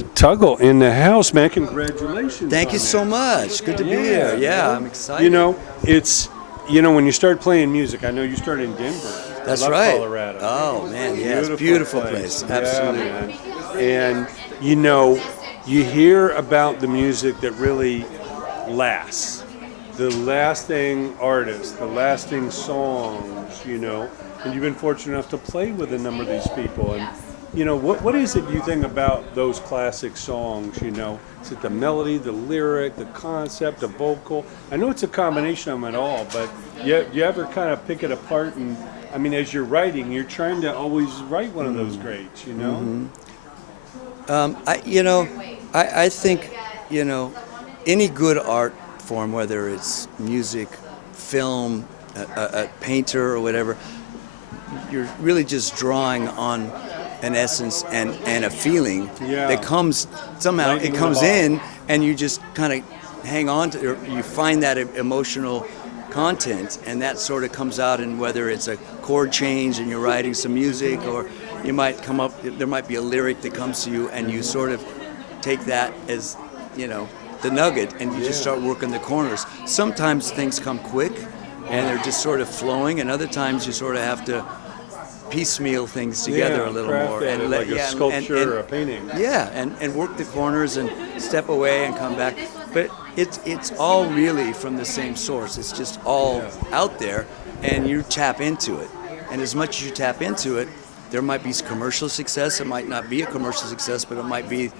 Tuggle in the house, man. Congratulations. Thank you so much. Good to be here. Yeah, I'm excited. You know, it's, when you start playing music, I know you started in Denver. That's I love right. Colorado. Oh, man, yeah, it's a beautiful place. Absolutely. Yeah, man. And, you hear about the music that really lasts. The lasting artists, the lasting songs, and you've been fortunate enough to play with a number of these people. And, what is it you think about those classic songs, Is it the melody, the lyric, the concept, the vocal? I know it's a combination of it all, but you ever kind of pick it apart and, as you're writing, you're trying to always write one of those greats, I think, any good art form, whether it's music, film, a painter or whatever, you're really just drawing on an essence and a feeling that comes somehow. It comes in, and you just kind of hang on to, or you find that emotional content, and that sort of comes out in whether it's a chord change and you're writing some music, or you might come up, there might be a lyric that comes to you, and you sort of take that as, the nugget, and you just start working the corners. Sometimes things come quick, and they're just sort of flowing, and other times you sort of have to piecemeal things together a little more, and like a sculpture or a painting. Yeah, and work the corners and step away and come back. But it's all really from the same source. It's just all out there, and you tap into it. And as much as you tap into it, there might be commercial success. It might not be a commercial success, but it might be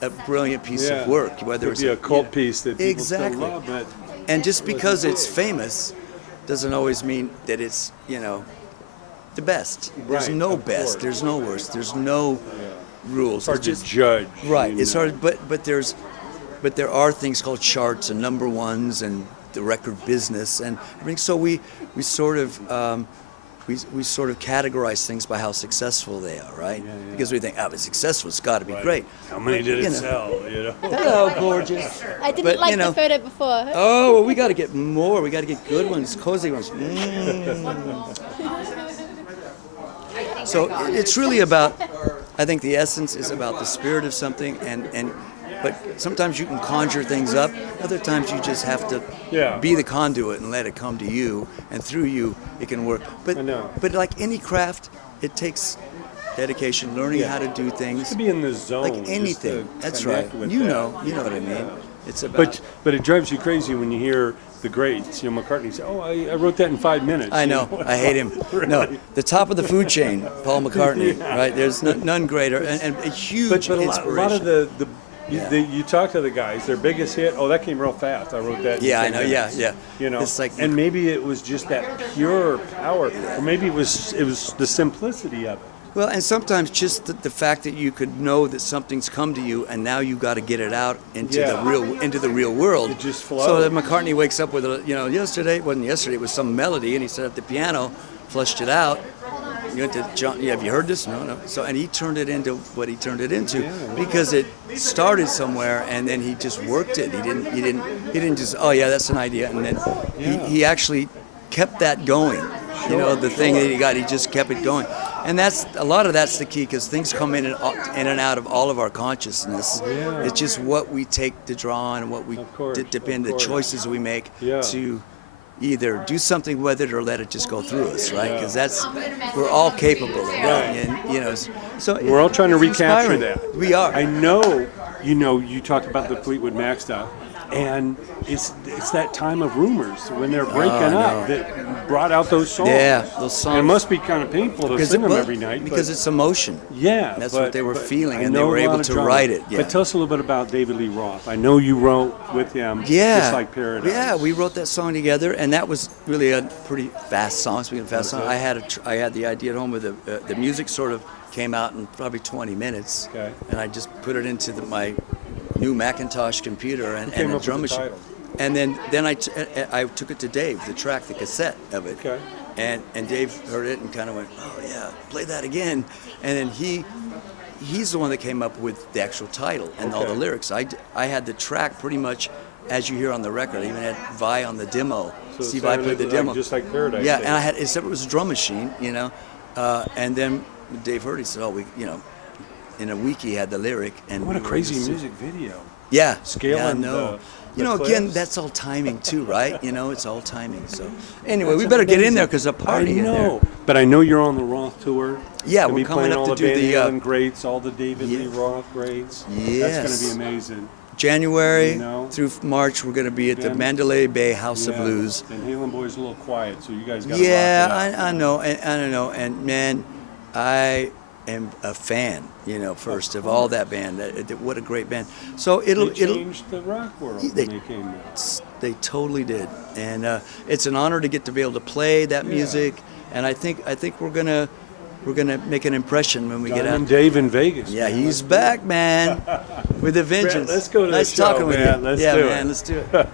a brilliant piece of work. Whether it's a cult piece that people still love. But and just because it's famous doesn't always mean that it's the best. There's no best. There's no worst. There's no rules. It's hard to judge. Right. It's hard, but there are things called charts and number ones and the record business and everything. So we sort of categorize things by how successful they are, right? Because we think, if it's successful, it's got to be great. How many did it sell? Hello, gorgeous. I didn't like the photo before. Oh, well, we got to get more. We got to get good ones, cozy ones. So it's really about, I think the essence is about the spirit of something, but sometimes you can conjure things up. Other times you just have to be the conduit and let it come to you, and through you it can work. But like any craft, it takes dedication, learning how to do things. To be in the zone. Like anything. That's right. You know what I mean. It's about. But it drives you crazy when you hear the greats. McCartney said, "Oh, I wrote that in 5 minutes." I know. I hate him. Really? No, the top of the food chain, Paul McCartney. Right? There's none greater, and a huge inspiration. A lot of you talk to the guys, their biggest hit. Oh, that came real fast. I wrote that. Yeah, I know. Minutes. Yeah. It's like, and maybe it was just that pure power, or maybe it was the simplicity of it. Well, and sometimes just the fact that you could know that something's come to you, and now you've got to get it out into the real world. It just flows. So that McCartney wakes up with yesterday it was some melody, and he sat at the piano, flushed it out. You went to John. Have you heard this? No. So and he turned it into what he turned it into because it started somewhere, and then he just worked it. He didn't just that's an idea, and then he actually kept that going. The thing that he got, he just kept it going. And that's a lot of that's the key, because things come in and out of all of our consciousness. It's just what we take to draw on and what we depend the choices we make to either do something with it or let it just go through us, right? Because we're all capable of that. And, so we're all trying to recapture that. We are. I know. You talked about the Fleetwood Mac stuff. And it's that time of rumors when they're breaking up that brought out those songs. Yeah, those songs. And it must be kind of painful to sing them every night. Because it's emotion. Yeah. That's what they were feeling, and they were able to write it. Yeah. But tell us a little bit about David Lee Roth. I know you wrote with him, just like Paradise. Yeah, we wrote that song together, and that was really a pretty fast song. Speaking of fast song, I had the idea at home with the music sort of came out in probably 20 minutes, and I just put it into my new Macintosh computer and a drum machine. And then I took it to Dave, the cassette of it. And Dave heard it and kind of went, "Oh yeah, play that again." And then he's the one that came up with the actual title and all the lyrics. I had the track pretty much as you hear on the record. I even had Vi on the demo. So Steve I played the demo. Just like Paradise. Yeah, and except it was a drum machine, And then Dave heard it, he said, "Oh, in a week he had the lyric. And What a we were crazy just- music video. Yeah, Scaling yeah, I know. the You know, again, cliffs. that's all timing too, right? You know, it's all timing. So, anyway, we better get in there because a party I in there. know, but I know you're on the Roth tour. Yeah, Gonna we're be coming playing up all to the do Van the, Halen greats, all the David yeah. Lee Roth greats. That's Yes. going to be amazing. January You know? through March, we're going to be at the Yeah. Mandalay Bay House of Yeah. Blues. And Halen Boy's a little quiet, so you guys got to Yeah, rock it out. I know, I don't know, and man, I am a fan. You know, first of all that band. What a great band. So They it'll changed the rock world They- when they came there. they totally did, and it's an honor to get to be able to play that Yeah. music. And I think we're gonna make an impression when we get Diamond out. Dave in Vegas. Yeah, man. he's Let's do it. back, man, with a vengeance. Let's go to the nice show, talking with man. you. Let's yeah, do man, it. let's do it.